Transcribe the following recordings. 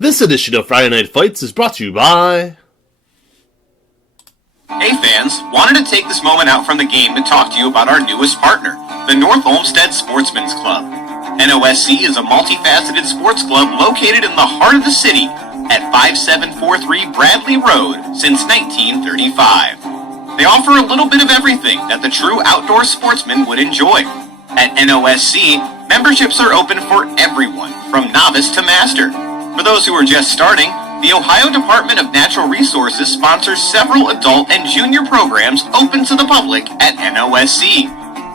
This edition of Friday Night Fights is brought to you by... Hey fans, wanted to take this moment out from the game to talk to you about our newest partner, the North Olmsted Sportsman's Club. NOSC is a multifaceted sports club located in the heart of the city at 5743 Bradley Road since 1935. They offer a little bit of everything that the true outdoor sportsman would enjoy. At NOSC, memberships are open for everyone, from novice to master. For those who are just starting, the Ohio Department of Natural Resources sponsors several adult and junior programs open to the public at NOSC.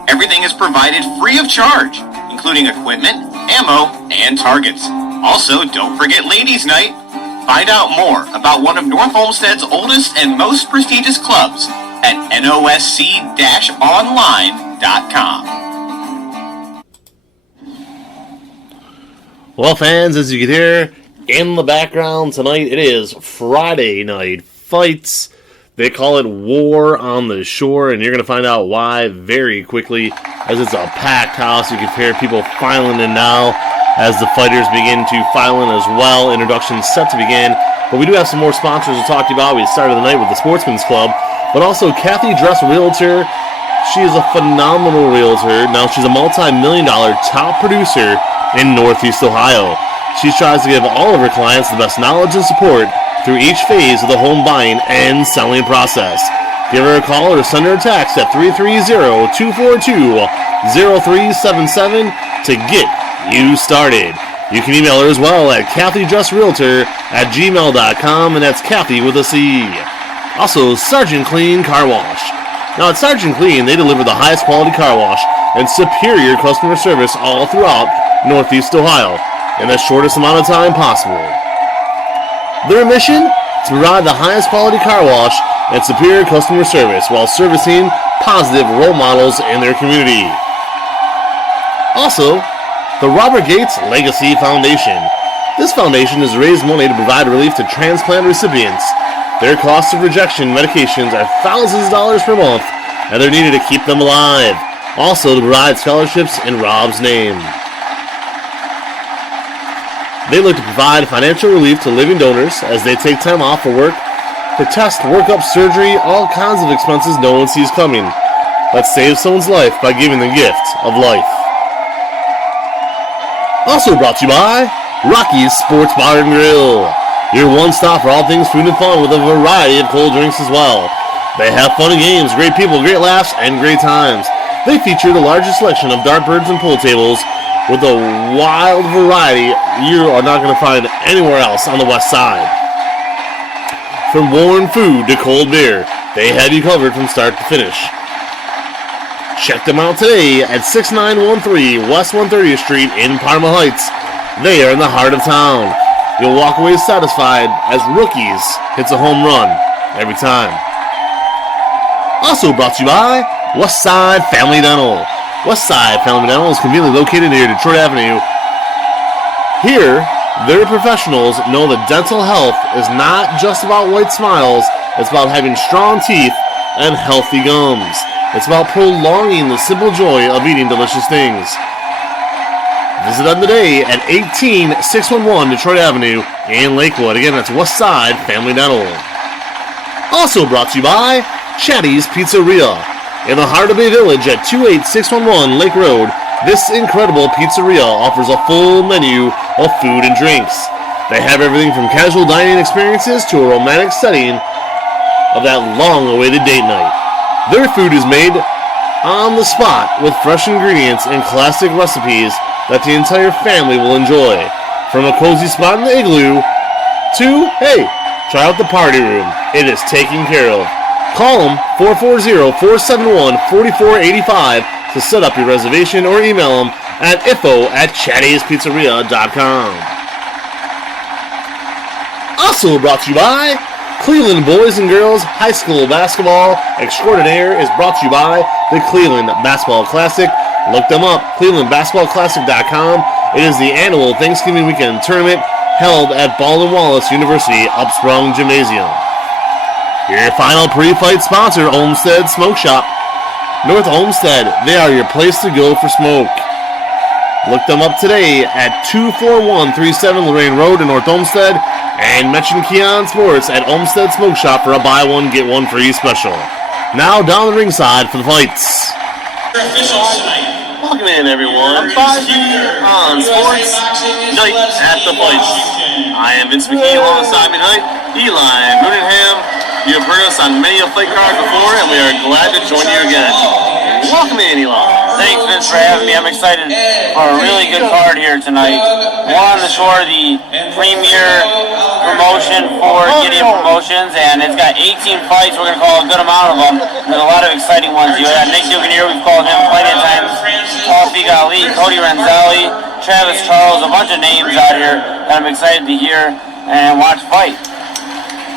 Everything is provided free of charge, including equipment, ammo, and targets. Also, don't forget Ladies' Night. Find out more about one of North Olmsted's oldest and most prestigious clubs at nosc-online.com. Well, fans, as you can hear in the background tonight, it is Friday Night Fights. They call it War on the Shore, and you're going to find out why very quickly, as it's a packed house. You can hear people filing in now as the fighters begin to file in as well. Introductions set to begin, but we do have some more sponsors to talk to you about. We started the night with the Sportsman's Club, but also Kathy Dress Realtor. She is a phenomenal realtor. Now, she's a multi-million-dollar top producer in Northeast Ohio. She tries to give all of her clients the best knowledge and support through each phase of the home buying and selling process. Give her a call or send her a text at 330-242-0377 to get you started. You can email her as well at kathydressrealtor@gmail.com, and that's Kathy with a C. Also, Sergeant Clean Car Wash. Now, at Sergeant Clean, they deliver the highest quality car wash and superior customer service all throughout Northeast Ohio in the shortest amount of time possible. Their mission? To provide the highest quality car wash and superior customer service while servicing positive role models in their community. Also, the Robert Gates Legacy Foundation. This foundation has raised money to provide relief to transplant recipients. Their cost of rejection medications are thousands of dollars per month, and they're needed to keep them alive. Also, to provide scholarships in Rob's name. They look to provide financial relief to living donors as they take time off for work, for test, workup, surgery, all kinds of expenses no one sees coming. Let's save someone's life by giving the gift of life. Also brought to you by Rocky's Sports Bar and Grill. Your one stop for all things food and fun with a variety of cold drinks as well. They have fun and games, great people, great laughs, and great times. They feature the largest selection of dartboards and pool tables with a wild variety you are not going to find anywhere else on the west side. From warm food to cold beer, they have you covered from start to finish. Check them out today at 6913 West 130th Street in Parma Heights. They are in the heart of town. You'll walk away satisfied as Rookies hits a home run every time. Also brought to you by Westside Family Dental. Westside Family Dental is conveniently located near Detroit Avenue. Here, their professionals know that dental health is not just about white smiles, it's about having strong teeth and healthy gums. It's about prolonging the simple joy of eating delicious things. Visit them today at 18611 Detroit Avenue in Lakewood. Again, that's Westside Family Dental. Also brought to you by Chatty's Pizzeria. In the heart of Bay Village at 28611 Lake Road, this incredible pizzeria offers a full menu of food and drinks. They have everything from casual dining experiences to a romantic setting of that long-awaited date night. Their food is made on the spot with fresh ingredients and classic recipes that the entire family will enjoy. From a cozy spot in the igloo to, hey, try out the party room. It is taken care of. Call them 440-471-4485 to set up your reservation or email them at info@chattie'spizzeria.com. Also brought to you by Cleveland Boys and Girls High School Basketball Extraordinaire is brought to you by the Cleveland Basketball Classic. Look them up, clevelandbasketballclassic.com. It is the annual Thanksgiving weekend tournament held at Baldwin Wallace University Upsprung Gymnasium. Your final pre-fight sponsor, Olmsted Smoke Shop. North Olmsted, they are your place to go for smoke. Look them up today at 24137 Lorraine Road in North Olmsted, and mention Keon Sports at Olmsted Smoke Shop for a buy one, get one free special. Now down the ringside for the fights. Officials tonight. Welcome in, everyone. Keon Sports Night at the Fights. I am Vince McKee, alongside me tonight, Eli Mooningham. You have heard us on many a fight card before, and we are glad to join you again. Welcome in, Eli. Thanks, Vince, for having me. I'm excited for a really good card here tonight. We're on the shore of the premier promotion for Gideon Promotions, and it's got 18 fights. We're going to call a good amount of them. There's a lot of exciting ones. You got Nick Duganier, we've called him plenty of times. Tawfiq Ali, Cody Renzali, Travis Charles, a bunch of names out here that I'm excited to hear and watch fight.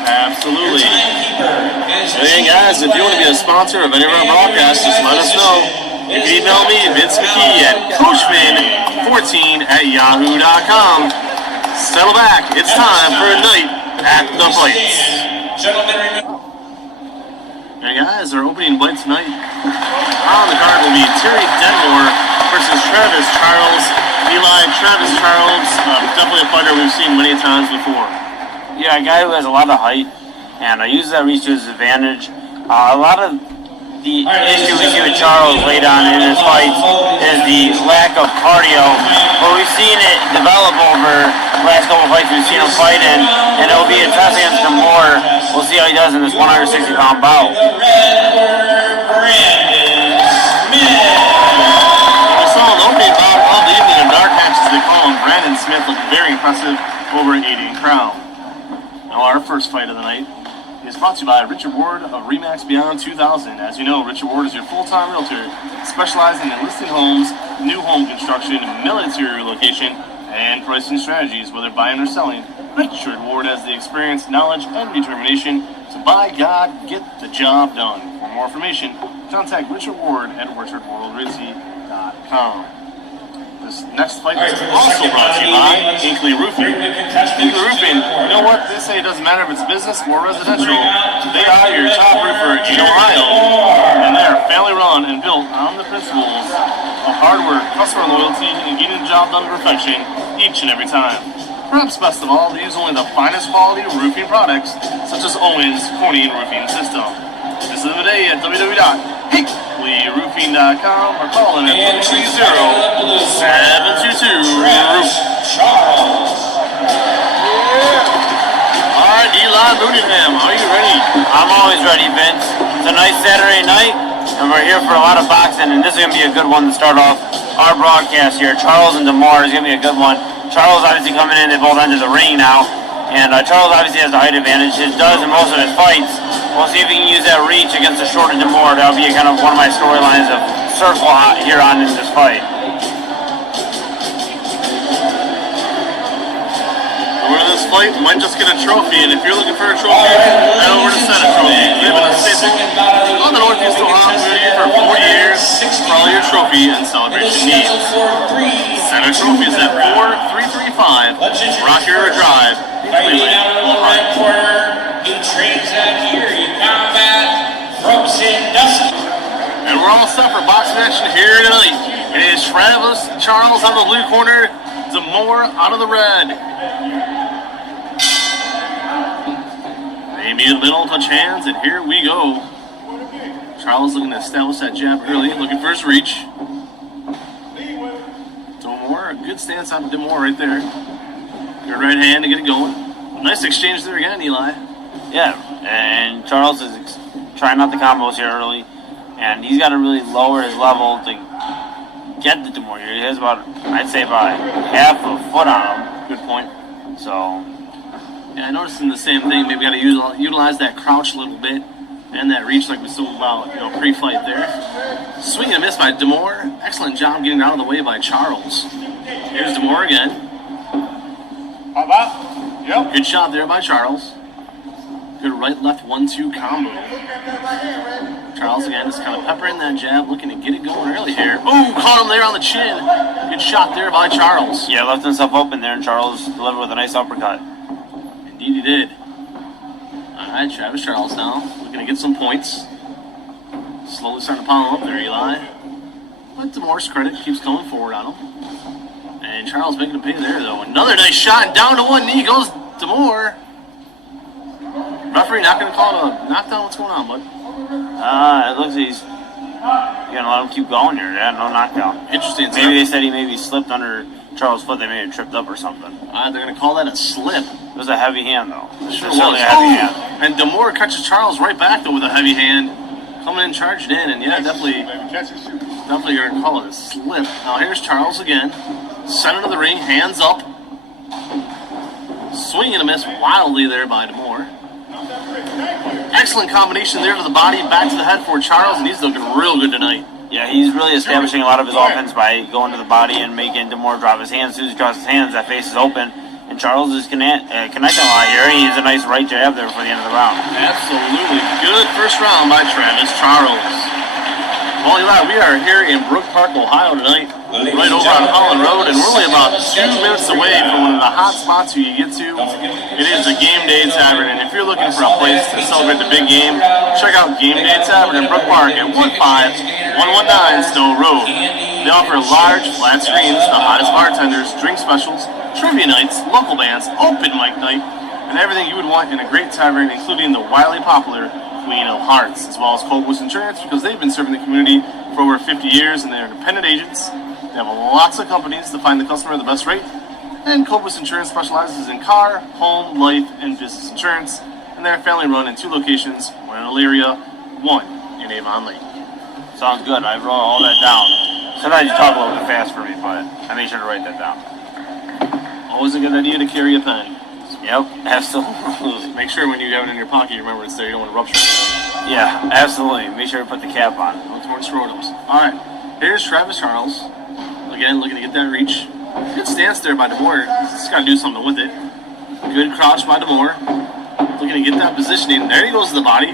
Absolutely. Hey guys, if you want to be a sponsor of any of our broadcasts, just let us know. You can email me, Vince McKee, at coachman14@yahoo.com. Settle back, it's time for a night at the fights. Hey guys, our opening fight tonight on the card will be Terry Denmore versus Travis Charles. Eli, Travis Charles, definitely a fighter we've seen many times before. Yeah, a guy who has a lot of height, and uses that reach to his advantage. A lot of the issue we see with Charles late on in his fights is the lack of cardio, but we've seen it develop over the last couple of fights we've seen him fight in, and it'll be a test against him more. We'll see how he does in this 160-pound bout. We saw an opening bout of the evening in dark match, as they call him. Brandon Smith looked very impressive over an 80 crowd. Now our first fight of the night is brought to you by Richard Ward of REMAX Beyond 2000. As you know, Richard Ward is your full-time realtor, specializing in listing homes, new home construction, military relocation, and pricing strategies, whether buying or selling. Richard Ward has the experience, knowledge, and determination to, by God, get the job done. For more information, contact Richard Ward at richardwardrealty.com. This next fight is also brought to you by Hinkley Roofing. Hinkley Roofing, you know what? They say it doesn't matter if it's business or residential. They are your top roofer in Ohio. And they are family run and built on the principles of hard work, customer loyalty, and getting the job done to perfection each and every time. Perhaps best of all, they use only the finest quality roofing products, such as Owens Corning Roofing System. Visit them today at www.hinkleyroofing.com or call them at 330-722-ROOF. Alright, Eli Mooningham, are you ready? I'm always ready, Vince. It's a nice Saturday night, and we're here for a lot of boxing, and this is going to be a good one to start off our broadcast here. Charles and Demore is going to be a good one. Charles obviously coming in, they both entered the ring now, and Charles obviously has the height advantage. He does in most of his fights. We'll see if he can use that reach against the shorter Demore. That'll be kind of one of my storylines of circle here on in this fight. Over this fight, we might just get a trophy, and if you're looking for a trophy, head over to Senate Trophy. We live in a state on the Northeast Ohio community for 40 years for all your trophy and celebration needs. Senate Trophy is at 4335 Rocky River Drive in Cleveland, Ohio. And we're all set for boxing action here tonight. It is Travis Charles on the blue corner, Demore out of the red. They meet in the middle, touch hands, and here we go. Charles looking to establish that jab early, looking for his reach. Demore, a good stance on Demore right there. Good right hand to get it going. Nice exchange there again, Eli. Yeah, and Charles is trying out the combos here early, and he's got to really lower his level to get the Demore here. He has about, I'd say about half a foot on him. Good point. So, yeah, I noticed in the same thing. Maybe got to utilize that crouch a little bit and that reach like we saw about pre-fight there. Swing and a miss by Demore. Excellent job getting out of the way by Charles. Here's Demore again. How about? Yep. Good shot there by Charles. Good right-left 1-2 combo. Charles again just kind of peppering that jab, looking to get it going early here. Ooh, caught him there on the chin. Good shot there by Charles. yeah, left himself open there, and Charles delivered with a nice uppercut. Indeed he did. All right, Travis Charles now looking to get some points. Slowly starting to pile him up there, Eli. But Demore's credit keeps coming forward on him. And Charles making a pay there, though. Another nice shot, and down to one knee goes Demore. Referee not going to call it a knockdown. What's going on, bud? It looks like he's going to let him keep going here. Yeah, no knockdown. Interesting. Maybe they said he maybe slipped under Charles' foot. They may have tripped up or something. They're going to call that a slip. It was a heavy hand, though. Sure Certainly was. a heavy hand. And Demore catches Charles right back, though, with a heavy hand. Coming in, charged in, and yeah, definitely going to call it a slip. Now here's Charles again. Center of the ring, hands up. Swing and a miss wildly there by Demore. Excellent combination there to the body, back to the head for Charles, and he's looking real good tonight. Yeah, he's really establishing a lot of his offense by going to the body and making Demore drop his hands. As soon as he drops his hands, that face is open. And Charles is connecting a lot here. He has a nice right jab there for the end of the round. Absolutely. Good first round by Travis Charles. Well, Eli, we are here in Brook Park, Ohio tonight, right over on Holland Road, and we're only about 2 minutes away from one of the hot spots you can get to. It is the Game Day Tavern, and if you're looking for a place to celebrate the big game, check out Game Day Tavern in Brook Park at 15119 Stowe Road. They offer large, flat screens, the hottest bartenders, drink specials, trivia nights, local bands, open mic night, and everything you would want in a great tavern, including the wildly popular Queen of Hearts, as well as Cobus Insurance, because they've been serving the community for over 50 years, and they're independent agents. They have lots of companies to find the customer the best rate, and Cobus Insurance specializes in car, home, life, and business insurance, and they're family run in 2 locations, one in Elyria, one in Avon Lake. Sounds good. I wrote all that down. Sometimes you talk a little bit fast for me, but I made sure to write that down. Always a good idea to carry a pen. Yep, absolutely. Make sure when you have it in your pocket, you remember it's there. You don't want to rupture anything. Yeah, absolutely. Make sure to put the cap on. No torn scrotums. All right, here's Travis Charles. Again, looking to get that reach. Good stance there by Demore. Just got to do something with it. Good crouch by Demore. Looking to get that positioning. There he goes to the body.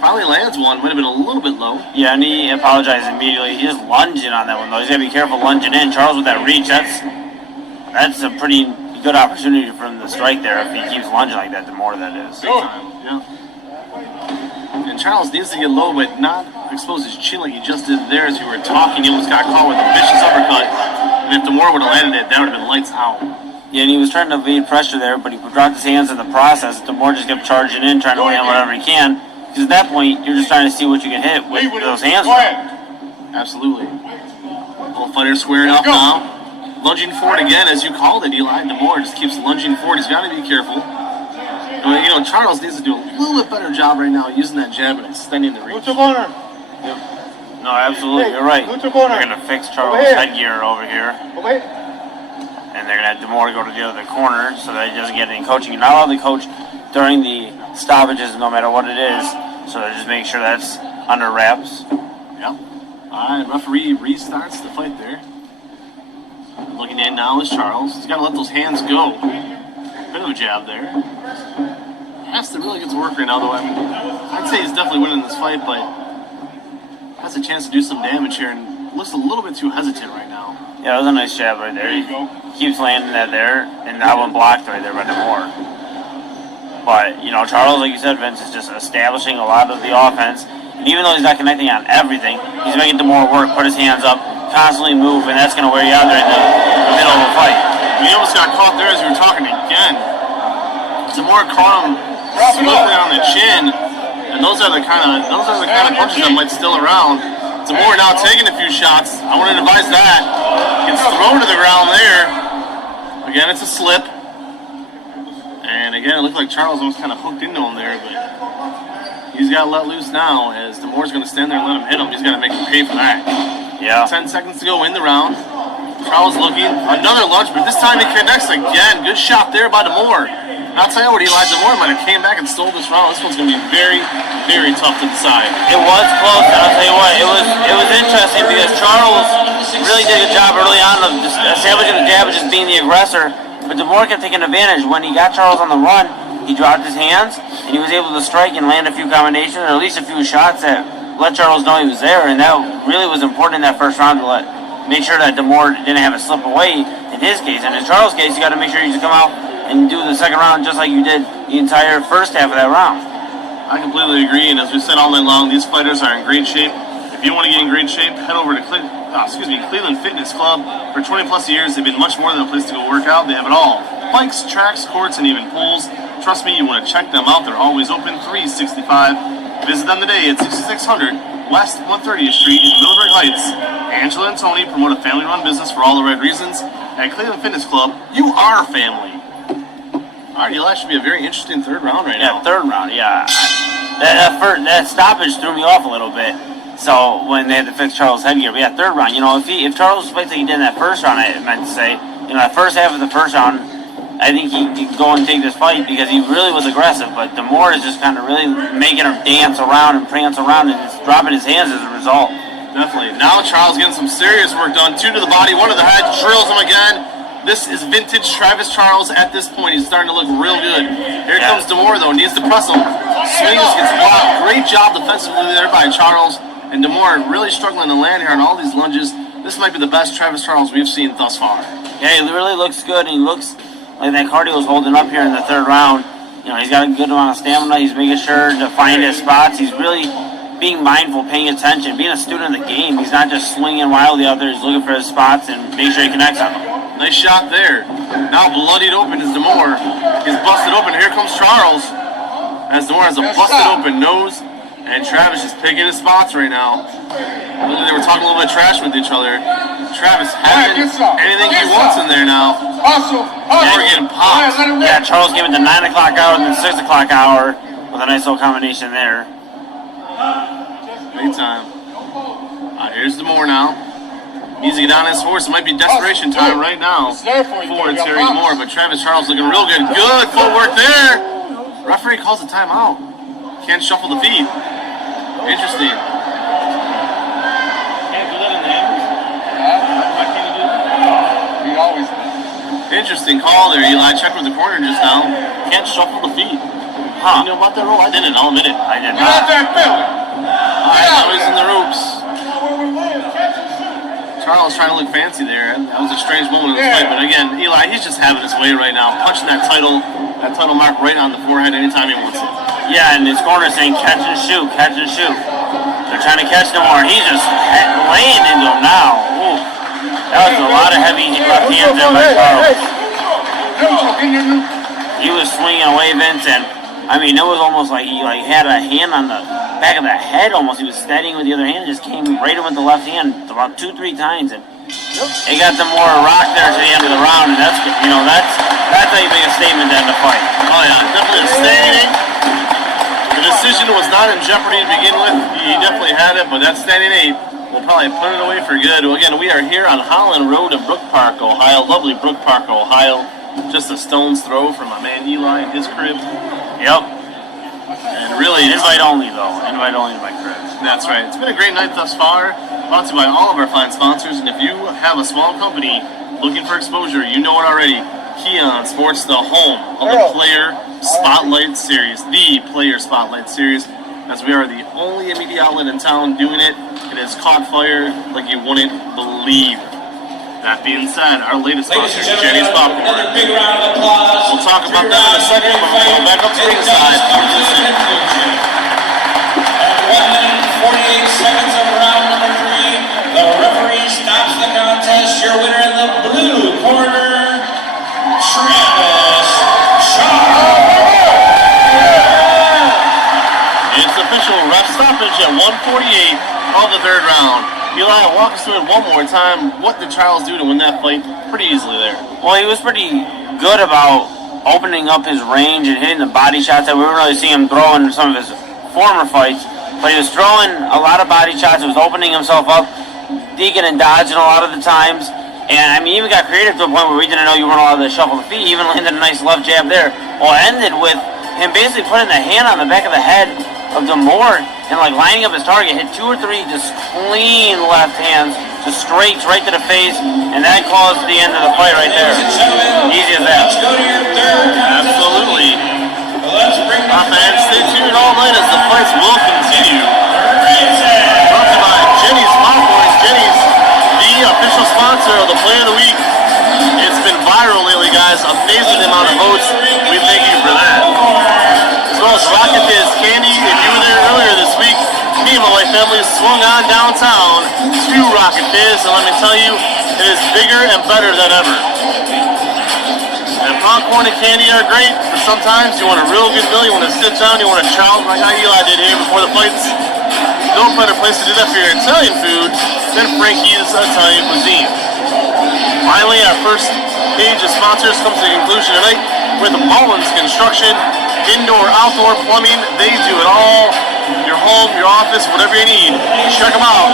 Finally lands one. Might have been a little bit low. Yeah, and he apologized immediately. He just lunged in on that one, though. He's got to be careful lunging in. Charles with that reach, that's a pretty good opportunity for him to strike there if he keeps lunging like that. The more that is. Big time, yeah. And Charles needs to get low, but not expose his chin like he just did there as you were talking. He almost got caught with a vicious uppercut. And if Demore would have landed it, that would have been lights out. Yeah, and he was trying to evade pressure there, but he dropped his hands in the process. Demore just kept charging in, trying to land whatever he can. Because at that point, you're just trying to see what you can hit with those hands. Absolutely. Both fighters squaring up now. Lunging forward again, as you called it, Eli. Demore just keeps lunging forward. He's got to be careful. You know, Charles needs to do a little bit better job right now using that jab and extending the reach. Yep. No, absolutely. You're right. They're going to fix Charles' headgear over here. And they're going to have Demore go to the other corner so that he doesn't get any coaching. You're not allowed to coach during the stoppages, no matter what it is. So they're just making sure that's under wraps. Yep. All right, referee restarts the fight there. Looking in now is Charles. He's got to let those hands go. Bit of a jab there. Has to really get to work right now, though. I mean, I'd say he's definitely winning this fight, but has a chance to do some damage here and looks a little bit too hesitant right now. Yeah, that was a nice jab right there. He keeps landing that there, and that one blocked right there by Demore. But, you know, Charles, like you said, Vince, is just establishing a lot of the offense. And even though he's not connecting on everything, he's making Demore work, put his hands up, constantly move, and that's going to wear you out there in the middle of the fight. We almost got caught there as we were talking again. Demore caught him swiftly on the chin, and those are the kind of punches that might still around. Demore now taking a few shots. I wouldn't advise that. Gets thrown to the ground there. Again, it's a slip. And again, it looked like Charles almost kind of hooked into him there, but he's got to let loose now as Demore's going to stand there and let him hit him. He's got to make him pay for that. Yeah. 10 seconds to go in the round. Charles looking. Another lunge, but this time he connects again. Good shot there by Demore. I'll tell you what, Eli, Demore might have came back and stole this round. This one's going to be very, very tough to decide. It was close, and I'll tell you what, it was interesting because Charles really did a good job early on of just establishing the jab and just being the aggressor. But Demore kept taking advantage. When he got Charles on the run, he dropped his hands, and he was able to strike and land a few combinations, or at least a few shots that let Charles know he was there. And that really was important in that first round to make sure that Demore didn't have it slip away in his case. And in Charles' case, you got to make sure you just come out and do the second round just like you did the entire first half of that round. I completely agree, and as we said all night long, these fighters are in great shape. If you want to get in great shape, head over to Cleveland Fitness Club. For 20 plus years, they've been much more than a place to go work out. They have it all. Bikes, tracks, courts, and even pools. Trust me, you want to check them out. They're always open 365. Visit them today at 6600 West 130th Street in Middleburg Heights. Angela and Tony promote a family-run business for all the right reasons. At Cleveland Fitness Club, you are family. All right, Eli, should be a very interesting third round right now. Yeah, third round, yeah. That stoppage threw me off a little bit. So when they had to fix Charles' headgear, but yeah, third round. You know, if Charles fights like he did in that first round, I meant to say, you know, that first half of the first round, I think he could go and take this fight because he really was aggressive. But Demore is just kind of really making him dance around and prance around and just dropping his hands as a result. Definitely. Now Charles getting some serious work done. 2 to the body, 1 to the head, drills him again. This is vintage Travis Charles at this point. He's starting to look real good. Here comes Demore, though. Needs to press him. Swings, gets blocked. Great job defensively there by Charles. And Demore really struggling to land here on all these lunges. This might be the best Travis Charles we've seen thus far. Yeah, he really looks good. And he looks like that cardio is holding up here in the third round. You know, he's got a good amount of stamina. He's making sure to find his spots. He's really being mindful, paying attention, being a student of the game. He's not just swinging wildly out there. He's looking for his spots and making sure he connects on them. Nice shot there. Now bloodied open is Demore. He's busted open. Here comes Charles. As Demore has a busted open nose. And Travis is picking his spots right now. Look like they were talking a little bit of trash with each other. Travis having anything he wants in there now. Demore getting popped. Yeah, Charles gave it the 9 o'clock hour and then 6 o'clock hour with a nice little combination there. Big time. Here's Demore now. Needs to get on his horse. It might be desperation time right now for Terry Demore, but Travis Charles looking real good. Good footwork there. Referee calls a timeout. Can't shuffle the feet. Interesting. Can't do that in the hand. Why can't you do that? He always does. Interesting call there, Eli. Checked with the corner just now. Can't shuffle the feet. Huh. You know about that rule? I didn't. I'll admit it. I did Get out not. there and field it. All right, now he's in the ropes. Charles trying to look fancy there. That was a strange moment in this fight, but again, Eli, he's just having his way right now, punching that title mark right on the forehead anytime he wants it. Yeah, and his corner saying catch and shoot, catch and shoot. They're trying to catch Demore. He's just laying into him now. Ooh. That was a lot of heavy left hands there by Charles. He was swinging away, Vince, and I mean, it was almost like he had a hand on the back of the head almost. He was steadying with the other hand, just came right in with the left hand about 2-3 times, and he got Demore rocked there to the end of the round, and that's how you make a statement to end the fight. Oh yeah, definitely a standing 8. The decision was not in jeopardy to begin with. He definitely had it, but that standing 8 will probably put it away for good. Again, we are here on Holland Road in Brook Park, Ohio. Lovely Brook Park, Ohio. Just a stone's throw from my man Eli and his crib. Yep. And really, Invite only, though. Invite only to my crib. That's right. It's been a great night thus far. Brought to you by all of our fine sponsors. And if you have a small company looking for exposure, you know it already. Keon Sports, the home of the Player Spotlight Series. The Player Spotlight Series. As we are the only media outlet in town doing it. It has caught fire like you wouldn't believe. That being said, our latest sponsor is Jenny's Popcorn. Another big round of applause. We'll talk about that in a second, but we'll go back up to ringside. At 1 minute and 48 seconds of round number 3, the referee stops the contest. Your winner in the blue corner, Travis Charles. It's official ref stoppage at 1:48 of the third round. Eli, walk us through it one more time. What did Charles do to win that fight pretty easily there? Well, he was pretty good about opening up his range and hitting the body shots that we didn't really see him throw in some of his former fights. But he was throwing a lot of body shots. He was opening himself up, deacon and dodging a lot of the times. And, I mean, he even got creative to a point where we didn't know you weren't allowed to shuffle the feet. He even landed a nice left jab there. Well, it ended with him basically putting the hand on the back of the head of Demore and like lining up his target, hit 2 or 3 just clean left hands, just straights right to the face, and that caused the end of the fight right there. Easy as that. Let's go to your third contest. Absolutely. Let's bring Our fans, stay tuned all night as the fights will continue. Brought to you by Jenny's Popcorn. Jenny's, the official sponsor of the Play of the Week. It's been viral lately, guys. Amazing amount of votes. We thank you for that. As well as Rocket Biz Candy. If you were there earlier this week, me and my wife Emily swung on downtown to Rocket Biz, and let me tell you, it is bigger and better than ever. And popcorn and candy are great, but sometimes you want a real good meal, you want to sit down, you want to chow like how Eli did here before the fights. No better place to do that for your Italian food than Frankie's Italian Cuisine. Finally, our first page of sponsors comes to the conclusion tonight with Mullins Construction, indoor, outdoor plumbing. They do it all. Your home, your office, whatever you need. Check them out.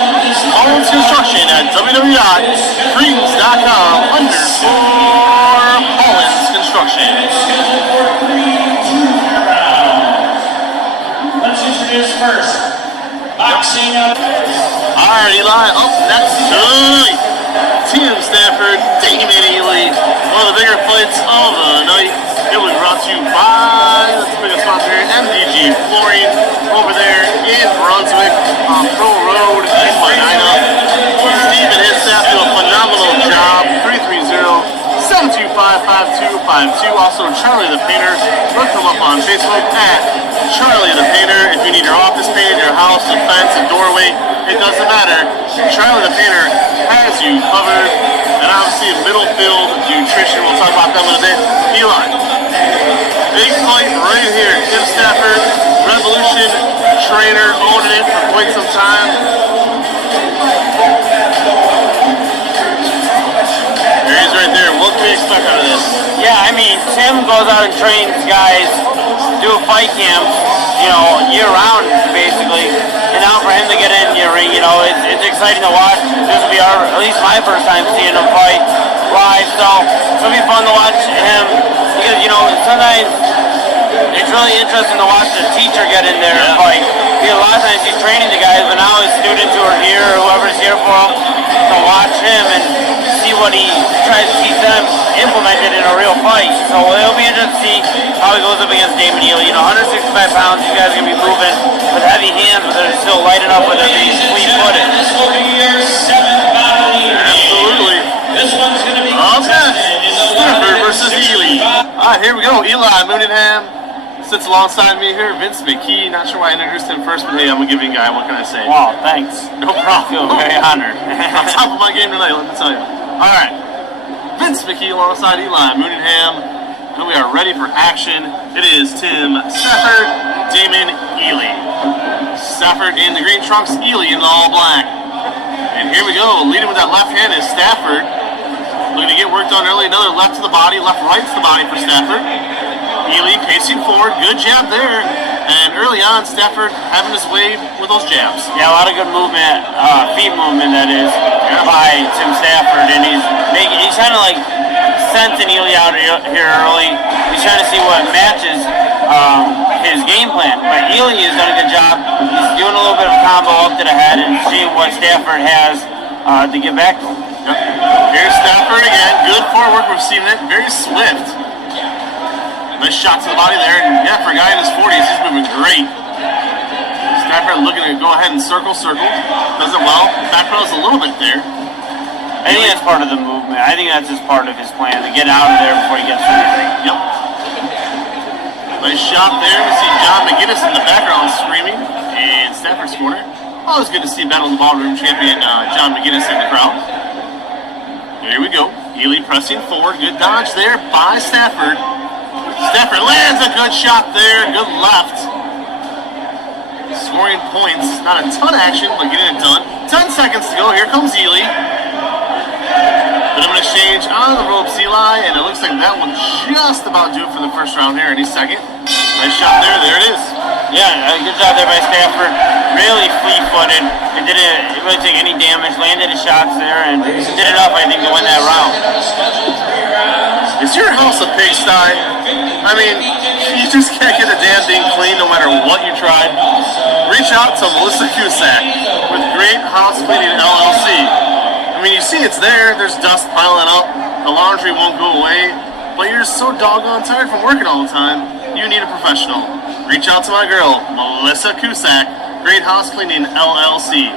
Mullins Construction at www.creams.com/Mullins Construction. Let's introduce first, boxing up. All right, Eli, up next tonight, Tim Stafford, Damon Ely, one of the bigger fights of the night. It was brought to you by, let's pick a sponsor here, MDG Flooring, over there in Brunswick, on Pro Road in Medina. Steve and his staff do a phenomenal job. 330-725-5252. Also, Charlie the Painter. Look him up on Facebook at Charlie the Painter. If you need your office painted, your house, a fence, a doorway, it doesn't matter. Charlie the Painter has you covered. And obviously, middle field nutrition. We'll talk about that in a bit. Eli, big fight right here. Tim Stafford, Revolution trainer, owning it for quite some time. There he is right there. What can we expect out of this? Yeah, I mean, Tim goes out and trains guys, do a fight camp, you know, year round basically. And now for him to get in your ring, you know, it's exciting to watch. This will be at least my first time seeing him fight live, so it'll be fun to watch him because, you know, sometimes it's really interesting to watch the teacher get in there and fight. Because a lot of times he's training the guys, but now his students who are here or whoever's here for him to watch him and see what he tries to teach them implemented in a real fight. So it'll be interesting to see how he goes up against Damon Ely. You know, 165 pounds, you guys are going to be moving with heavy hands, but they're still light enough with it being fleet-footed. This will be your 7th bout of the evening. Absolutely. This one's going to be Up next, contested in the Stafford versus 165 Ely. All right, here we go. Eli Moonenham sits alongside me here. Vince McKee. Not sure why I introduced him first, but hey, I'm a giving guy. What can I say? Wow, thanks. No problem. I feel very honored. On top of my game tonight, let me tell you. All right, Vince McKee alongside Eli Moonenham. And we are ready for action. It is Tim Stafford, Damon Ely. Stafford in the green trunks, Ely in the all black. And here we go. Leading with that left hand is Stafford. Looking to get work done early. Another left to the body, left right to the body for Stafford. Ely pacing forward. Good jab there. And early on, Stafford having his way with those jabs. Yeah, a lot of good movement, feet movement that is, by Tim Stafford, and he's trying to like sensing Ely out here early. He's trying to see what matches his game plan. But Ely has done a good job. He's doing a little bit of combo up to the head and seeing what Stafford has to get back to him. Yep. Here's Stafford again. Good footwork. We're seeing it. Very swift. Nice shot to the body there, and yeah, for a guy in his 40s, he's moving great. Stafford looking to go ahead and circle. Does it well. Back pedals a little bit there. I think that's part of the movement. I think that's just part of his plan, to get out of there before he gets to anything. Yep. Nice shot there. We see John McGinnis in the background screaming in Stafford's corner. Always good to see Battle of the Ballroom champion John McGinnis in the crowd. Here we go. Ely pressing forward. Good dodge there by Stafford. Stafford lands a good shot there. Good left. Scoring points. Not a ton of action, but getting it done. 10 seconds to go. Here comes Ely. Bit of an exchange on the ropes, Eli, and it looks like that will just about do it for the first round here any second. Nice shot there. There it is. Yeah, good job there by Stafford. Really fleet-footed. It didn't really take any damage. Landed his shots there and did enough, I think, to win that round. Is your house a pigsty? I mean, you just can't get a damn thing clean no matter what you try. Reach out to Melissa Cusack with Great House Cleaning LLC. I mean, you see it's there. There's dust piling up. The laundry won't go away. But you're so doggone tired from working all the time. You need a professional. Reach out to my girl, Melissa Cusack, Great House Cleaning LLC.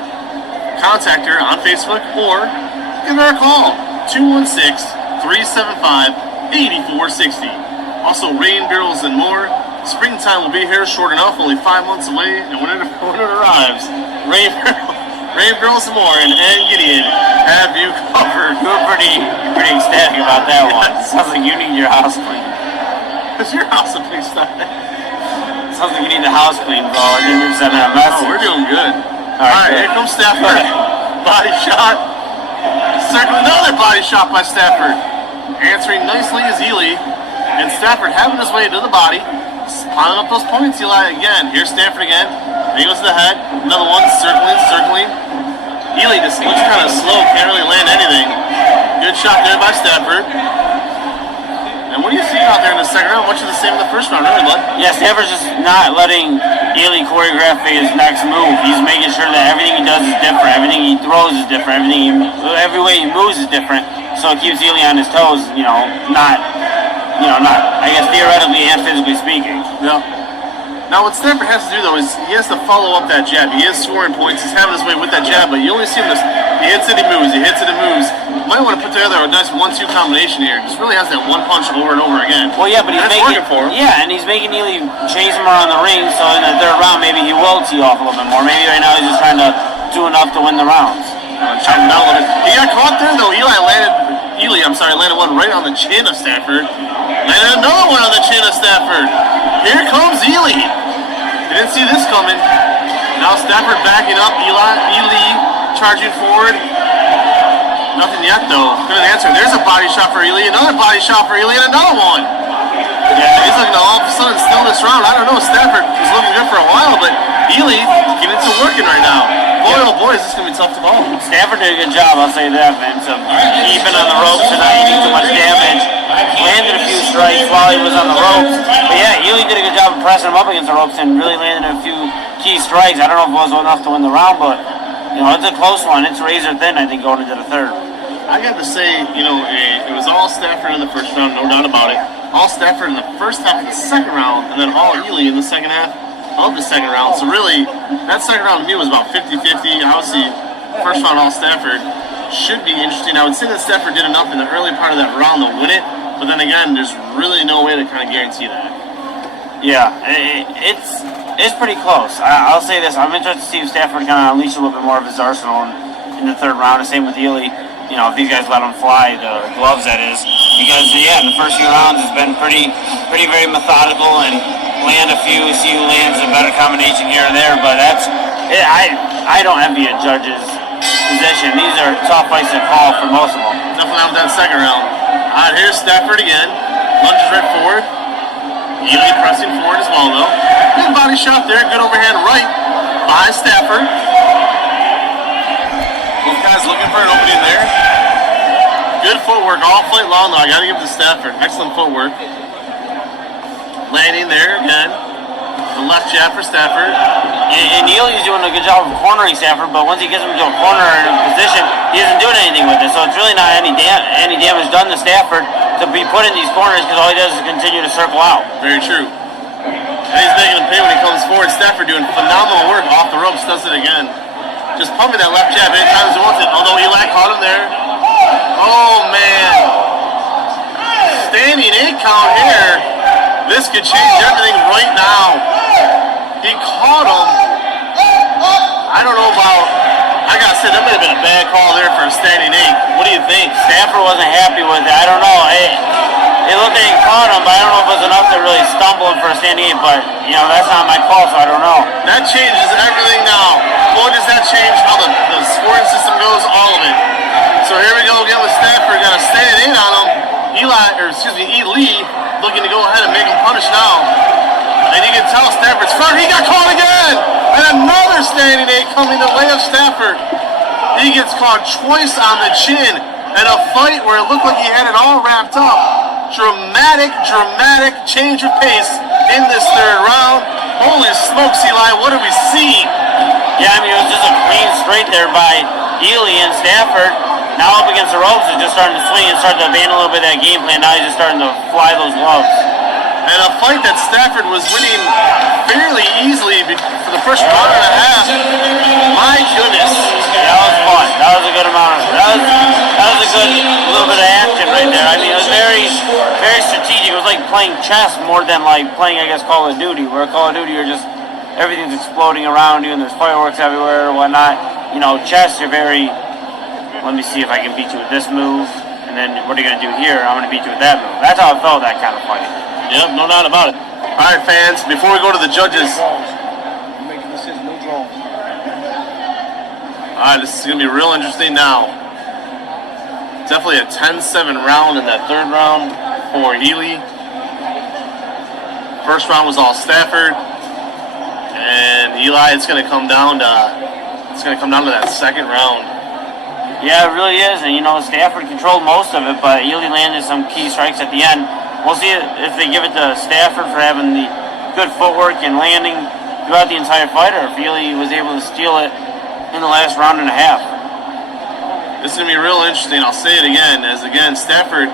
Contact her on Facebook or give her a call. 216-375-8460. Also, rain barrels and more. springtime will be here short enough, only 5 months away, and when it arrives, Rain Girls Morin and Gideon have you covered. You were pretty ecstatic about that one. Sounds like you need your house cleaned. Is your house a big stuff? Sounds like you need the house cleaned, bro. I think you're sending a message. Oh, we're doing good. Alright, Here comes Stafford. Body shot. Second, another body shot by Stafford. Answering nicely is Ely. And Stafford having his way to the body. Piling up those points, Eli again. Here's Stafford again. Then he goes to the head. Another one, circling. Ely just looks kind of slow, can't really land anything. Good shot there by Stafford. And what do you see out there in the second round? Much of the same in the first round, really, bud? Yeah, Stafford's just not letting Ely choreograph his next move. He's making sure that everything he does is different. Everything he throws is different. Every way he moves is different. So it keeps Ely on his toes, not, I guess, theoretically and physically speaking. Yeah. Now, what Stafford has to do, though, is he has to follow up that jab. He is scoring points. He's having his way with that jab, but you only see him he hits it, he moves. He hits it, he moves. You might want to put together a nice 1-2 combination here. Just really has that one punch over and over again. Well, yeah, but he's working for him. Yeah, and he's making Ely chase him around the ring, so in the third round, maybe he will tee off a little bit more. Maybe right now he's just trying to do enough to win the rounds. Checking down a little bit. He got caught there, though. Ely landed one right on the chin of Stafford. Landed another one on the chin of Stafford. Here comes Ely. Didn't see this coming. Now Stafford backing up. Ely charging forward. Nothing yet, though. Couldn't answer. There's a body shot for Ely. Another body shot for Ely, and another one. Yeah, he's looking to all of a sudden steal this round. I don't know. Stafford was looking good for a while, but Ely getting to working right now. Boy, oh boy, is this going to be tough to ball. Stafford did a good job, I'll say that, man. So keeping on the ropes and not eating too much damage. Landed a few strikes while he was on the ropes. But yeah, Ely did a good job of pressing him up against the ropes and really landed a few key strikes. I don't know if it was enough to win the round, but it's a close one. It's razor thin, I think, going into the third. I got to say, it was all Stafford in the first round, no doubt about it. All Stafford in the first half of the second round, and then all Ely in the second half of the second round. So really, that second round to me was about 50-50. Obviously, first round all Stafford should be interesting. I would say that Stafford did enough in the early part of that round to win it, but then again, there's really no way to kind of guarantee that. Yeah, it's pretty close. I'll say this. I'm interested to see if Stafford kind of unleash a little bit more of his arsenal in the third round. The same with Ely. If these guys let him fly, the gloves, that is. Because, in the first few rounds, it's been pretty very methodical and land a few, see who lands a better combination here and there. But I don't envy a judge's position. These are tough fights to call for most of them. Definitely not that second round. All right, here's Stafford again. Lunges right forward. Ely pressing forward as well, though. Good body shot there. Good overhand right by Stafford. Both guys looking for an opening there. Good footwork all fight long, though. I got to give it to Stafford. Excellent footwork. Landing there again. The left jab for Stafford. And Ely's doing a good job of cornering Stafford, but once he gets him to a corner in a position, he isn't doing anything with it. So it's really not any damage done to Stafford to be put in these corners because all he does is continue to circle out. Very true. And he's making him pay when he comes forward. Stafford doing phenomenal work off the ropes, does it again. Just pumping that left jab anytime he wants it, although Eli caught him there. Oh, man. Standing 8 count here. This could change everything right now. He caught him. I don't know about, I gotta say, that may have been a bad call there for a standing 8. What do you think? Stafford wasn't happy with it. I don't know. It looked like he caught him, but I don't know if it was enough to really stumble him for a standing 8. But, that's not my call, so I don't know. That changes everything now. Boy, does that change how the scoring system goes, all of it. So here we go again with Stafford. Got a standing 8 on him. Ely looking to go ahead and make him punish now. And you can tell Stafford's first. He got caught again! And another standing 8 coming the way of Stafford. He gets caught twice on the chin. And a fight where it looked like he had it all wrapped up. Dramatic change of pace in this third round. Holy smokes, Eli, what do we see? Yeah, it was just a clean straight there by Ely and Stafford. Now up against the ropes, is just starting to swing and start to abandon a little bit of that game plan. Now he's just starting to fly those gloves. And a fight that Stafford was winning fairly easily for the first round and a half. My goodness. That was fun. That was a good amount of, that was a good little bit of action right there. I mean, it was very, very strategic. It was like playing chess more than like playing, I guess, Call of Duty. Where Call of Duty, you're just, everything's exploding around you and there's fireworks everywhere and whatnot. You know, chess, you're very, let me see if I can beat you with this move. And then what are you going to do here? I'm going to beat you with that move. That's how it felt, that kind of fight. Yep, no doubt about it. All right, fans, before we go to the judges. All right, this is going to be real interesting now. Definitely a 10-7 round in that third round for Healy. First round was all Stafford. And Eli, it's going to come down to that second round. Yeah, it really is. And, you know, Stafford controlled most of it, but Ely landed some key strikes at the end. We'll see if they give it to Stafford for having the good footwork and landing throughout the entire fight, or if Ely was able to steal it in the last round and a half. This is going to be real interesting. I'll say it again, Stafford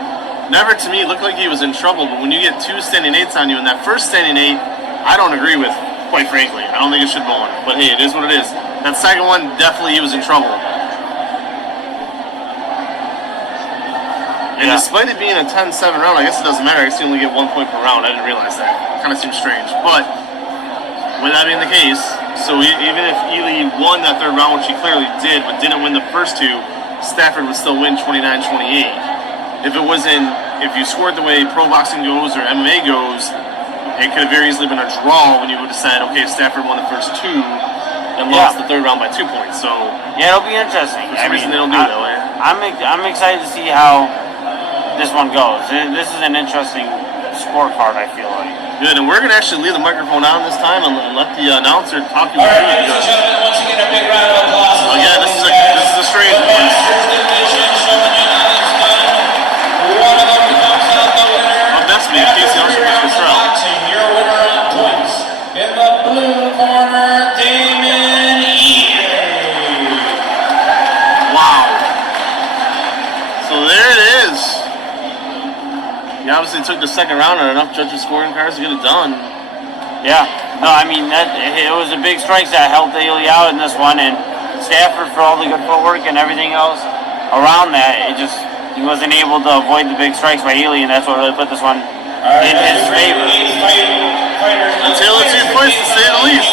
never to me looked like he was in trouble, but when you get two standing eights on you, and that first standing eight, I don't agree with, quite frankly. I don't think it should go on. But hey, it is what it is. That second one, definitely he was in trouble. And despite it being a 10-7 round, I guess it doesn't matter. I guess you only get 1 point per round. I didn't realize that. It kind of seems strange. But with that being the case, so even if Ely won that third round, which he clearly did, but didn't win the first two, Stafford would still win 29-28. If you scored the way pro boxing goes or MMA goes, it could have very easily been a draw when you would have said, okay, Stafford won the first two and lost the third round by 2 points. So yeah, it'll be interesting. For some reason they don't do it that way. I'm excited to see how this one goes. This is an interesting scorecard, I feel like. Good, and we're going to actually leave the microphone on this time and let the announcer talk you through All right, ladies and gentlemen, once again, a big round of applause. Again, this is a strange one. Masters division showing you how it's done. One of them comes out the winner. Up next, we have Casey Austin versus Cottrell. Your winner on points. In the blue corner, Damon Ely. Wow. So there it is. He obviously took the second round and enough judges' scoring cards to get it done. Yeah. No, I mean, it was a big strikes that helped Ely out in this one, and Stafford for all the good footwork and everything else around that. He wasn't able to avoid the big strikes by Ely, and that's what really put this one in his favor. A tale of two fights, to say the least.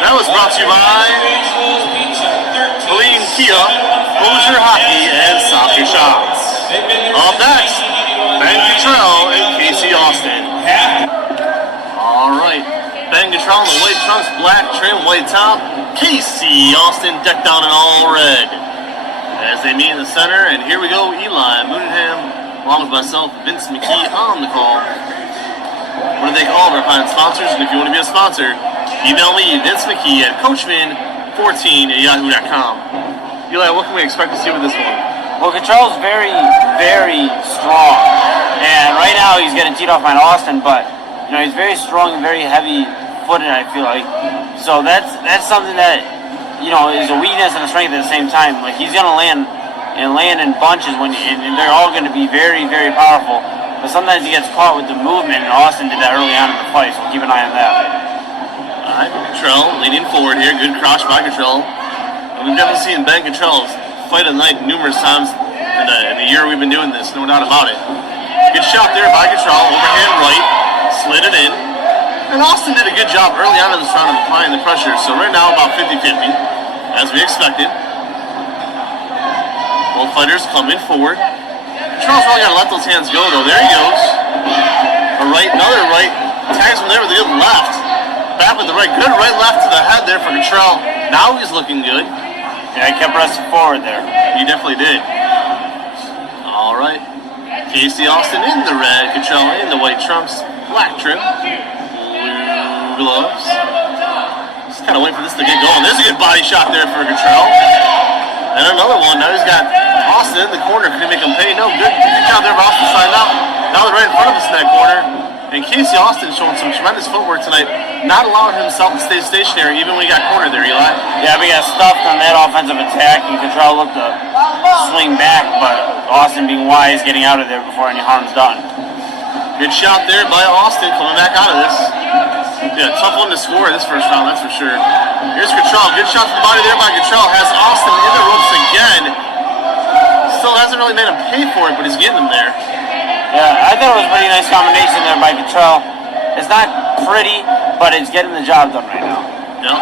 That was brought to you by Helene Kia, Hoosier Hockey, and Soccer Shops. Up next, Ben Cottrell and Casey Austin. Alright, Ben Cottrell in the white trunks, black trim, white top. Casey Austin decked out in all red. As they meet in the center, and here we go, Eli Moonenham, along with myself, Vince McKee on the call. Want to thank all of our fine sponsors, and if you want to be a sponsor, email me, Vince McKee, at coachman14@yahoo.com. Eli, what can we expect to see with this one? Well, Cottrell's very, very strong, and right now he's getting teed off by Austin, but you know he's very strong and very heavy-footed, I feel like. So that's something that you know is a weakness and a strength at the same time. Like he's gonna land in bunches and they're all gonna be very, very powerful. But sometimes he gets caught with the movement, and Austin did that early on in the fight, so keep an eye on that. Alright, Cottrell leaning forward here, good crouch by Cottrell. And we've definitely seen Ben Cottrell fight at night numerous times in the year we've been doing this, no doubt about it. Good shot there by Cottrell, overhand right, slid it in. And Austin did a good job early on in this round of applying the pressure, so right now about 50-50, as we expected. Both fighters coming forward. Cottrell's really got to let those hands go, though. There he goes. A right, another right. Tags him there with a good left. Back with the right. Good right left to the head there for Cottrell. Now he's looking good. Yeah, he kept pressing forward there. He definitely did. All right. Casey Austin in the red. Cottrell in the white trunks. Black trim. Blue gloves. Just kind of waiting for this to get going. There's a good body shot there for Cottrell. And another one. Now he's got Austin in the corner. Can he make him pay? No. Good job there by Austin side out. Now they're right in front of us in that corner. And Casey Austin showing some tremendous footwork tonight, not allowing himself to stay stationary even when he got cornered there, Eli. Yeah, we got stuffed on that offensive attack, and Cottrell looked to swing back, but Austin being wise, getting out of there before any harm's done. Good shot there by Austin coming back out of this. Yeah, tough one to score this first round, that's for sure. Here's Cottrell. Good shot to the body there by Cottrell. Has Austin in the ropes again. Still hasn't really made him pay for it, but he's getting him there. Yeah, I thought it was a pretty nice combination there by Cottrell. It's not pretty, but it's getting the job done right now. Yep.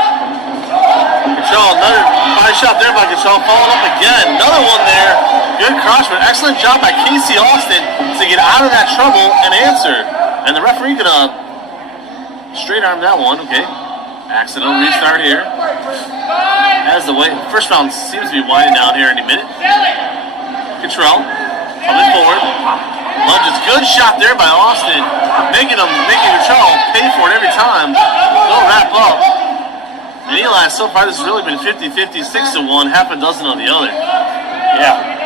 Cottrell, another body shot there by Cottrell. Followed up again. Another one there. Good cross, but excellent job by Casey Austin to get out of that trouble and answer. And the referee could straight arm that one. Okay. Accidental restart here. As the way first round seems to be winding down here any minute. Cottrell coming forward. Lunges. Good shot there by Austin. Making Cottrell pay for it every time. They'll wrap up. And Eli, so far this has really been 50-50, 6-1, half a dozen on the other. Yeah.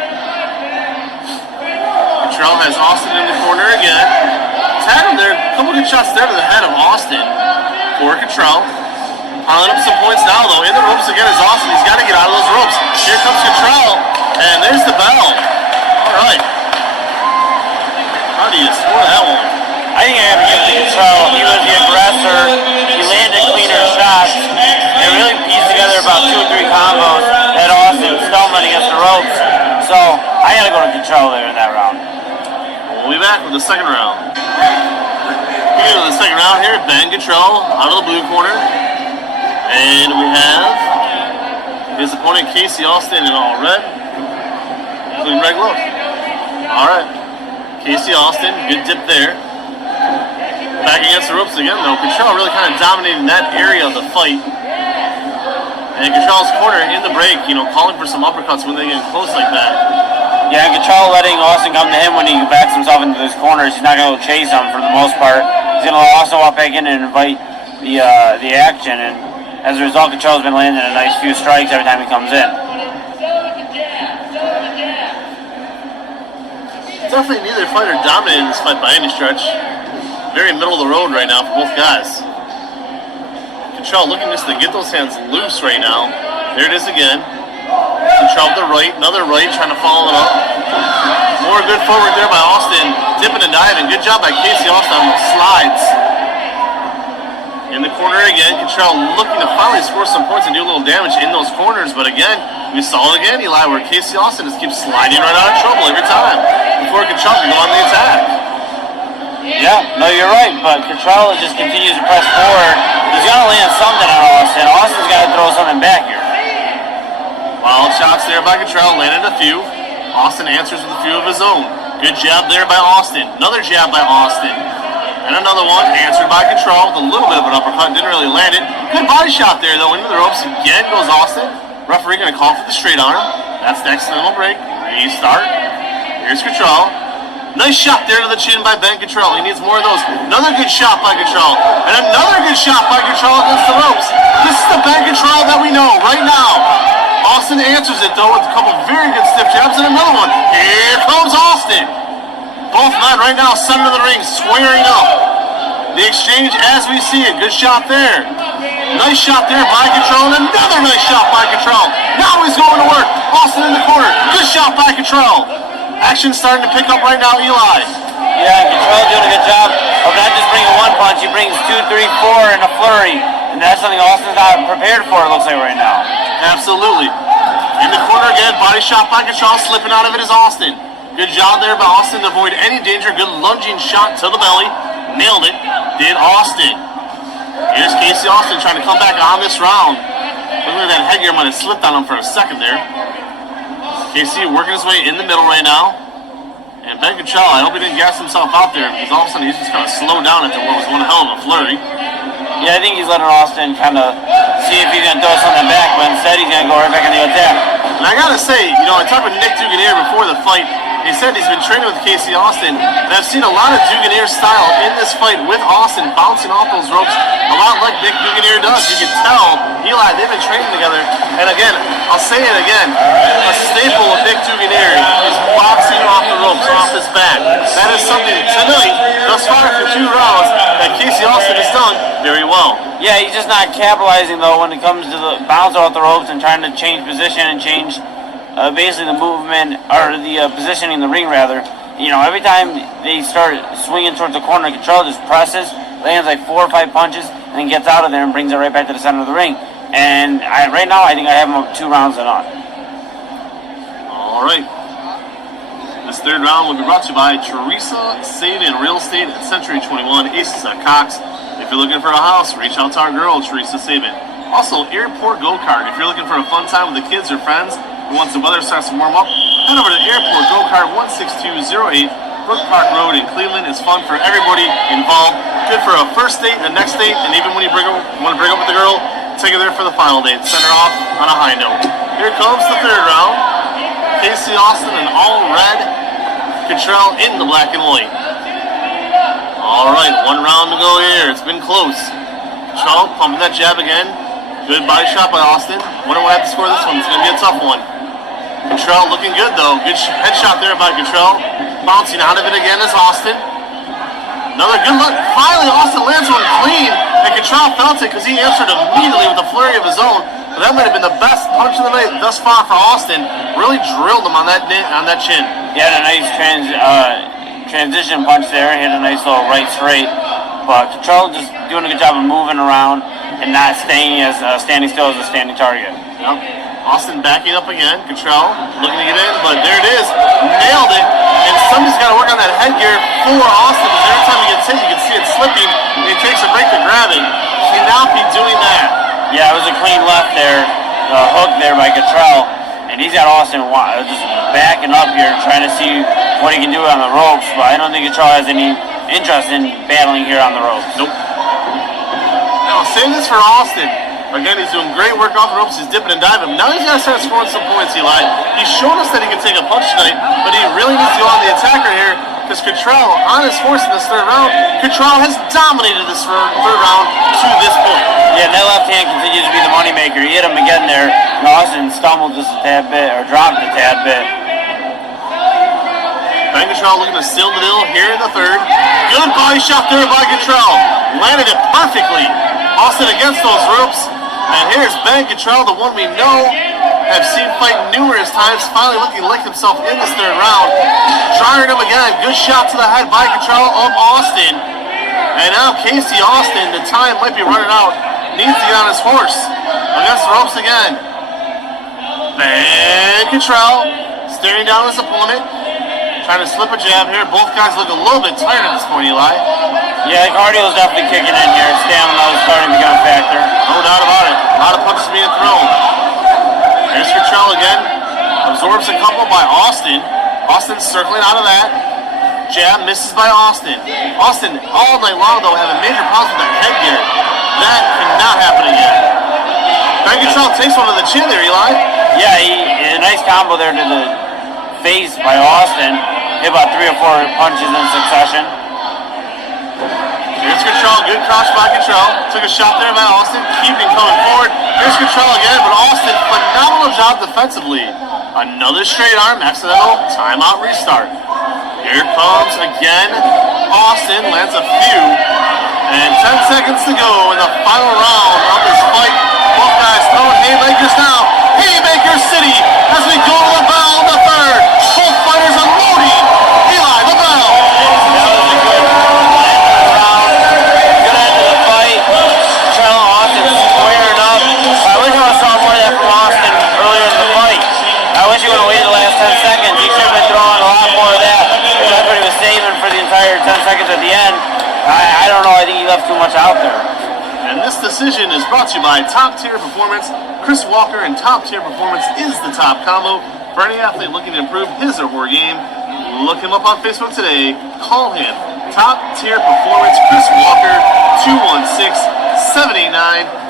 Cottrell has Austin in the corner again. Tackled there. A couple good shots there to the head of Austin for Cottrell. Piling up some points now, though. In the ropes again is Austin. He's got to get out of those ropes. Here comes Cottrell. And there's the bell. All right. How do you score that one? I think I have to give it to Cottrell. He was the aggressor. He landed cleaner shots. They really pieced together about 2 or 3 combos that Austin stumbling against the ropes. So I got to go to Cottrell there in that round. We'll be back with the second round. Here to the second round here, Ben Cottrell out of the blue corner. And we have his opponent Casey Austin in all red, including red gloves. All right, Casey Austin, good dip there. Back against the ropes again though. Cottrell really kind of dominating that area of the fight. And Cottrell's corner in the break, calling for some uppercuts when they get close like that. Yeah, Cottrell letting Austin come to him when he backs himself into those corners. He's not going to chase him for the most part. He's going to also walk back in and invite the action. And as a result, Cottrell's been landing a nice few strikes every time he comes in. Definitely neither fighter dominated this fight by any stretch. Very middle of the road right now for both guys. Cottrell looking just to get those hands loose right now. There it is again. Cottrell with the right, another right, trying to follow it up. More good forward there by Austin, dipping and diving. Good job by Casey Austin on those slides. In the corner again, Cottrell looking to finally score some points and do a little damage in those corners. But again, we saw it again, Eli, where Casey Austin just keeps sliding right out of trouble every time before Cottrell can go on the attack. Yeah, no, you're right, but Cottrell just continues to press forward. He's got to land something on Austin. Austin's got to throw something back here. Wild shots there by Cottrell, landed a few. Austin answers with a few of his own. Good jab there by Austin. Another jab by Austin. And another one answered by Cottrell with a little bit of an uppercut. Didn't really land it. Good body shot there, though. Into the ropes again goes Austin. Referee going to call for the straight arm. That's the accidental break. Restart. Here's Cottrell. Nice shot there to the chin by Ben Cottrell. He needs more of those. Another good shot by Cottrell. And another good shot by Cottrell against the ropes. This is the Ben Cottrell that we know right now. Austin answers it though with a couple very good stiff jabs and another one. Here comes Austin. Both men right now center of the ring squaring up. The exchange as we see it. Good shot there. Nice shot there by Cottrell and another nice shot by Cottrell. Now he's going to work. Austin in the corner. Good shot by Cottrell. Action starting to pick up right now, Eli. Yeah, Cottrell doing a good job of not just bringing one punch. He brings 2, 3, 4 in a flurry. And that's something Austin's not prepared for, it looks like right now. Absolutely. In the corner again, body shot by Cottrell, slipping out of it is Austin. Good job there by Austin to avoid any danger. Good lunging shot to the belly. Nailed it. Did Austin. Here's Casey Austin trying to come back on this round. Looks like that headgear might have slipped on him for a second there. Casey working his way in the middle right now. And Ben Cottrell, I hope he didn't gas himself out there because all of a sudden he's just kind of slowed down after what was one hell of a flurry. Yeah, I think he's letting Austin kind of see if he's going to throw something back, but instead he's going to go right back in the attack. And I got to say, I talked with Nick Duganier before the fight. He said he's been training with Casey Austin, and I've seen a lot of Duganier style in this fight with Austin bouncing off those ropes, a lot like Nick Duganier does. You can tell, Eli, they've been training together. And again, I'll say it again, a staple of Nick Duganier is boxing off the ropes, off his back. That is something tonight, thus far for 2 rounds, that Casey Austin has done very well. Yeah, he's just not capitalizing, though, when it comes to the bounce off the ropes and trying to change position and change basically the movement, or the positioning in the ring, rather. every time they start swinging towards the corner, Cottrell just presses, lands like 4 or 5 punches, and then gets out of there and brings it right back to the center of the ring. And right now, I think I have him up 2 rounds and on. All right. This third round will be brought to you by Teresa Sabin Real Estate at Century 21 Aces at Cox. If you're looking for a house, reach out to our girl, Teresa Sabin. Also, Airport Go-Kart. If you're looking for a fun time with the kids or friends, and once the weather starts to warm up, head over to Airport Go-Kart 16208 Brook Park Road in Cleveland. It's fun for everybody involved. Good for a first date, a next date, and even when you want to break up with the girl, take her there for the final date. Send her off on a high note. Here comes the third round. Casey Austin in all red, Cottrell in the black and white. All right, 1 round to go here. It's been close. Cottrell pumping that jab again. Good body shot by Austin. Wonder what I have to score this one. It's going to be a tough one. Cottrell looking good though. Good headshot there by Cottrell. Bouncing out of it again is Austin. Another good look. Finally, Austin lands one clean. And Cottrell felt it because he answered immediately with a flurry of his own. But that might have been the best punch of the night thus far for Austin. Really drilled him on that chin. He had a nice transition punch there. He had a nice little right straight. But Cottrell just doing a good job of moving around and not standing still as a standing target. Yep. Austin backing up again. Cottrell looking to get in, but there it is. Nailed it. And somebody's got to work on that headgear for Austin, because every time he gets hit, you can see it slipping, and he takes a break to grab it. Cannot be doing that. Yeah, it was a clean left there, hook there by Cottrell, and he's got Austin just backing up here, trying to see what he can do on the ropes, but I don't think Cottrell has any interest in battling here on the ropes. Nope. Now, save this for Austin. Again, he's doing great work off the ropes. He's dipping and diving. Now he's got to start scoring some points, Eli. He's shown us that he can take a punch tonight, but he really needs to go on the attacker here, because Cottrell, on his horse in this third round, Cottrell has dominated this third round to this point. Yeah, that left hand continues to be the moneymaker. He hit him again there. Austin stumbled just a tad bit, or dropped a tad bit. Ben Cottrell looking to seal the deal here in the third. Good body shot there by Cottrell. Landed it perfectly. Austin against those ropes. And here's Ben Cottrell, the one we know, have seen fight numerous times, finally looking to lick himself in this third round. Trying him again. Good shot to the head by Cottrell of Austin. And now Casey Austin, the time might be running out, needs to get on his horse. Against the ropes again. Ben Cottrell staring down his opponent. Trying to slip a jab here. Both guys look a little bit tired at this point, Eli. Yeah, the cardio is definitely kicking in here. Stamina is starting to become a factor. No doubt about it. A lot of punches being thrown. Here's Cottrell again. Absorbs a couple by Austin. Austin circling out of that. Jab misses by Austin. Austin, all night long, though, having major problems with that headgear. That cannot happen again. Ben Cottrell takes one to the chin there, Eli. Yeah, a nice combo there to the face by Austin. Hit about 3 or 4 punches in succession. Here's Cottrell, good crouch by Cottrell. Took a shot there by Austin, keeping coming forward. Here's Cottrell again, but Austin, phenomenal job defensively. Another straight arm, accidental, timeout restart. Here comes again Austin, lands a few. And 10 seconds to go in the final round of this fight. Both guys throwing haymakers now. Haymaker City as we go to the bell of the third. Both fighters unloading. Eli, the bell. I wish he would have waited the last 10 seconds. He should have been throwing a lot more of that. That's what he was saving for the entire 10 seconds at the end. I don't know. I think he left too much out there. And this decision is brought to you by Top Tier Performance. Chris Walker and Top Tier Performance is the top combo for any athlete looking to improve his or her game. Look him up on Facebook today. Call him. Top Tier Performance, Chris Walker,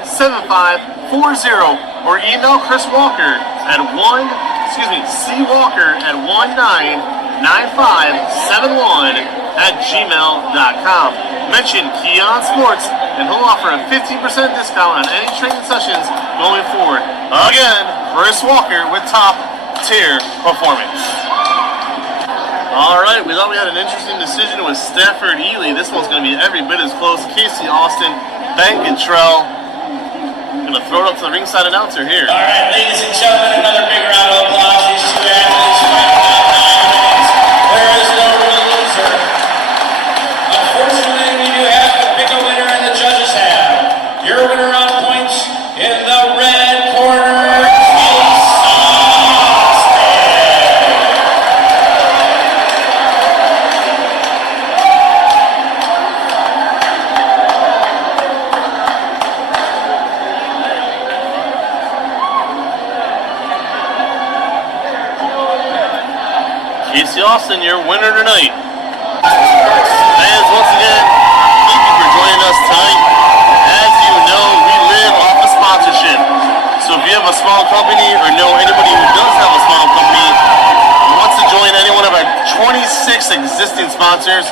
216-789-7540. Or email Chris Walker at cwalker@1-9571@gmail.com. Mention Keon Sports and he'll offer a 15% discount on any training sessions going forward. Again, Chris Walker with Top Tier Performance. All right, we thought we had an interesting decision with Stafford Ely. This one's going to be every bit as close. Casey Austin, Ben Cottrell. Going to throw it up to the ringside announcer here. All right, ladies and gentlemen, another big round of applause. These two athletes fighting about 9 minutes. There is no Austin, your winner tonight. Fans, once again, thank you for joining us tonight. As you know, we live off of sponsorship. So if you have a small company or know anybody who does have a small company who wants to join any one of our 26 existing sponsors,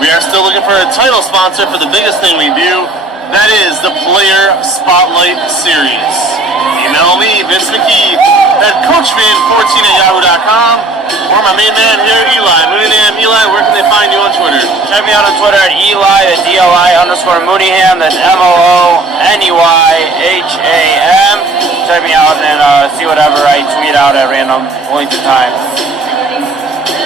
we are still looking for a title sponsor for the biggest thing we do. That is the Player Spotlight Series. Email me, Vince McKee, at CoachFan14@yahoo.com, or my main man here, Eli. Mooneyham. Eli, where can they find you on Twitter? Check me out on Twitter at Eli, that's ELI_Mooneyham, that's MOONEYHAM. Check me out and see whatever I tweet out at random points in time.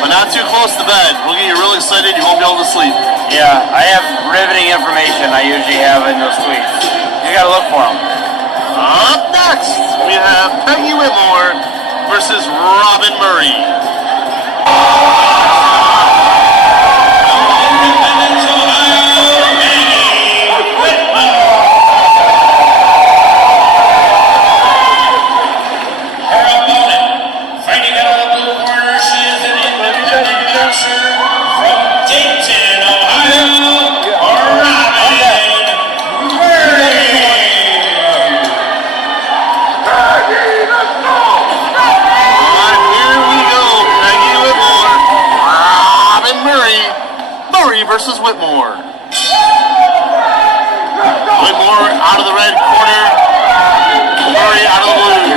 But not too close to bed. We'll get you really excited, you won't be able to sleep. Yeah, I have riveting information I usually have in those tweets. You gotta look for them. Up next, we have Peggy Whitmore versus Robin Murray. Independence, Ohio, Peggy Whitmore. Her opponent, fighting out of the blue corner, she is an independent boxer from Dayton, Ohio, Robin Murray. Alright, here we go. Peggy Whitmore, Robin Murray. Murray versus Whitmore. Whitmore out of the red corner. Murray out of the blue.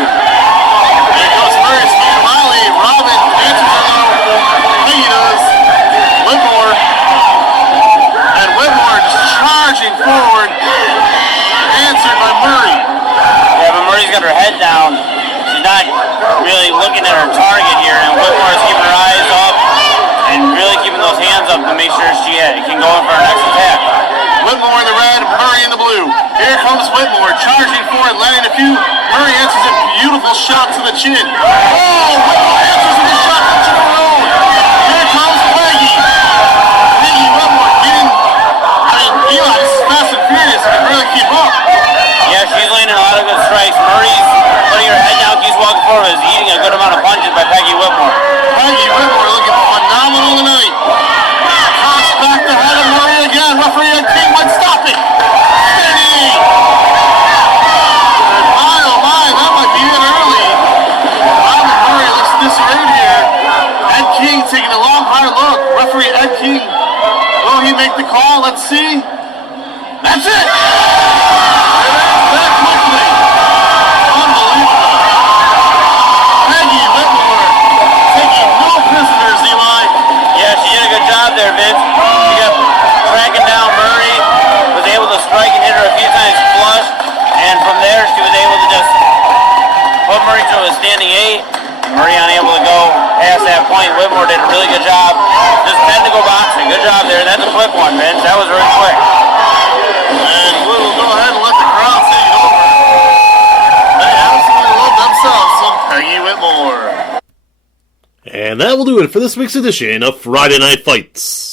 Here goes Murray, speaking wildly. Robin answers the low. Peggy does. Whitmore. And Whitmore just charging forward. Answered by Murray. Yeah, but Murray's got her head down. She's not really looking at her target here, and Whitmore is keeping her eyes up and really keeping those hands up to make sure she can go in for her next attack. Whitmore in the red, Murray in the blue. Here comes Whitmore, charging forward, landing a few. Murray answers a beautiful shot to the chin. Oh, Whitmore answers with a shot to the road. Here comes Peggy. Peggy Whitmore getting, Eli, this is fast and furious. Can really keep up. Yeah, she's landing a lot of good strikes. Murray's putting her head down, keeps walking forward, is eating a good amount of punches by Peggy Whitmore. Peggy Whitmore looking phenomenal tonight. Toss back the head of Murray again. Referee Ed King might stop it. Steady. My, oh my, that might be it early. Robin Murray looks disarrayed here. Ed King taking a long, hard look. Referee Ed King, will he make the call? Let's see. That's it. That quickly. Unbelievable. Peggy Whitmore taking no prisoners, Eli. Yeah, she did a good job there, Vince. She got tracking down Murray, was able to strike and hit her a few times flush, and from there she was able to just put Murray to a standing 8. Murray unable to go past that point. Whitmore did a really good job. Just had to go boxing. Good job there. That's a quick one, Vince. That was really quick. And we'll go ahead and let the crowd take it over. They absolutely love themselves some Peggy Whitmore. And that will do it for this week's edition of Friday Night Fights.